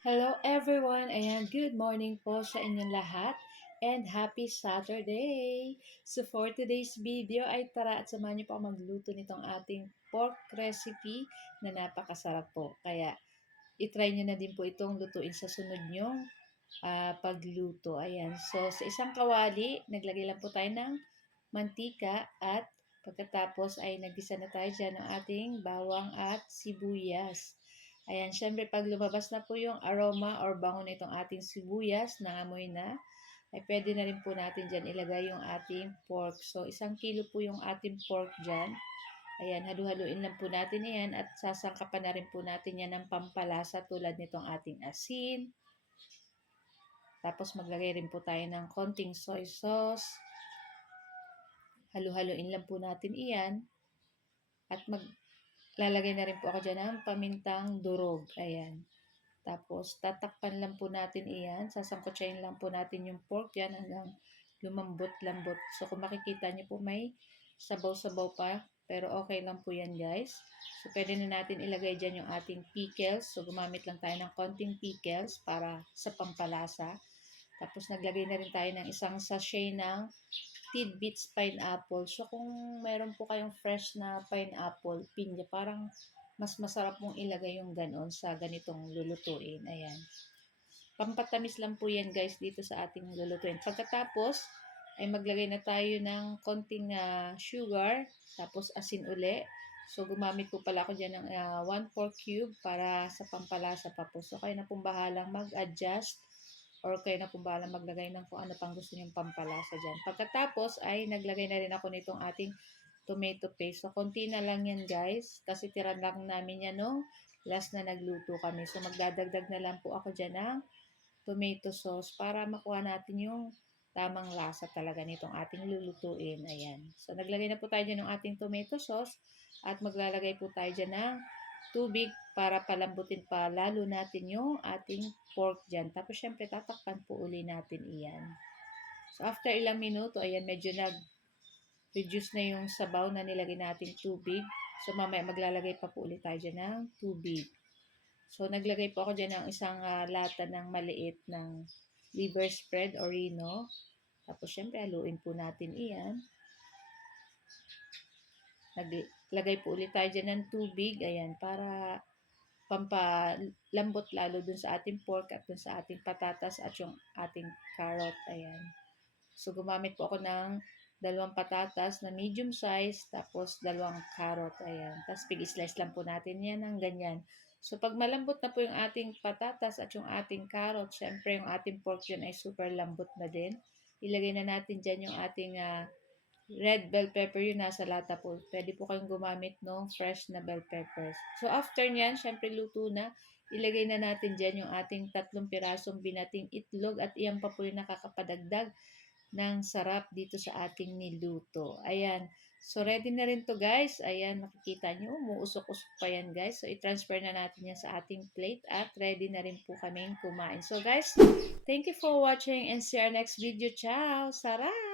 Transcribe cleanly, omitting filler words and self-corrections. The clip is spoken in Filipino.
Hello everyone! Ayan, good morning po sa inyong lahat and happy Saturday! So for today's video ay tara at samahan niyo po ako magluto nitong ating pork recipe na napakasarap po. Kaya itry niyo na din po itong lutuin sa sunod niyong pagluto. Ayan, so sa isang kawali, naglagay lang po tayo ng mantika at pagkatapos ay nagisa na tayo dyan ng ating bawang at sibuyas. Ayan, syempre pag lumabas na po yung aroma or bango na itong ating sibuyas, nangamoy na, ay pwede na rin po natin dyan ilagay yung ating pork. So, 1 kilo po yung ating pork dyan. Ayan, halu-haluin lang po natin yan at sasangkapan na rin po natin yan ng pampalasa tulad nitong ating asin. Tapos maglagay rin po tayo ng konting soy sauce. Halu-haluin lang po natin iyan. At lalagay na rin po ako dyan ng pamintang durog. Ayan. Tapos, tatakpan lang po natin iyan. Sasangkotsayin lang po natin yung pork dyan hanggang lumambot-lambot. So, kung makikita nyo po may sabaw-sabaw pa. Pero okay lang po yan guys. So, pwede na natin ilagay dyan yung ating pickles. So, gumamit lang tayo ng konting pickles para sa pampalasa. Tapos, naglagay na rin tayo ng isang sachet ng tidbits pineapple. So, kung meron po kayong fresh na pineapple, pinya, parang mas masarap mong ilagay yung ganon sa ganitong lulutuin. Ayan. Pampatamis lang po yan guys dito sa ating lulutuin. Pagkatapos, ay maglagay na tayo ng konting sugar, tapos asin uli. So, gumamit po pala ako dyan ng 1/4 cube para sa pampalasa pa po. So, kayo na pong bahalang mag-adjust or kayo na pong bahalang maglagay ng kung ano pang gusto nyong pampalasa dyan. Pagkatapos, ay naglagay na rin ako nitong ating tomato paste. So, konti na lang yan guys. Kasi tira lang namin yan nung last na nagluto kami. So, magdadagdag na lang po ako dyan ng tomato sauce para makuha natin yung tamang lasa talaga nitong ating lulutuin. Ayan. So, naglagay na po tayo dyan ng ating tomato sauce at maglalagay po tayo dyan ng tubig para palambutin pa lalo natin yung ating pork dyan. Tapos, syempre, tatakpan po uli natin iyan. So, after ilang minuto, ayan, medyo nag-reduce na yung sabaw na nilagay nating tubig. So, mamaya maglalagay pa po ulit tayo dyan ng tubig. So, naglagay po ako dyan ng isang lata ng maliit ng liver spread or rino. Tapos, syempre, haluin po natin iyan. Naglagay po ulit tayo dyan ng tubig. Ayan, para pampalambot lalo dun sa ating pork at dun sa ating patatas at yung ating carrot. Ayan. So, gumamit po ako ng 2 patatas na medium size, tapos 2 carrot. Ayan. Tapos, pig-slice lang po natin yan ng ganyan. So, pag malambot na po yung ating patatas at yung ating carrot, syempre yung ating pork dyan ay super lambot na din. Ilagay na natin dyan yung ating red bell pepper, yung nasa lata po. Pwede po kayong gumamit ng fresh na bell peppers. So, after nyan, syempre luto na. Ilagay na natin dyan yung ating 3 pirasong binating itlog at iyan pa po yung nakakapadagdag ng sarap dito sa ating niluto. Ayan. So, ready na rin to guys. Ayan, makikita nyo, umuusok-usok pa yan guys. So, i-transfer na natin yan sa ating plate at ready na rin po kaming kumain. So, guys, thank you for watching and see our next video. Ciao! Sarap!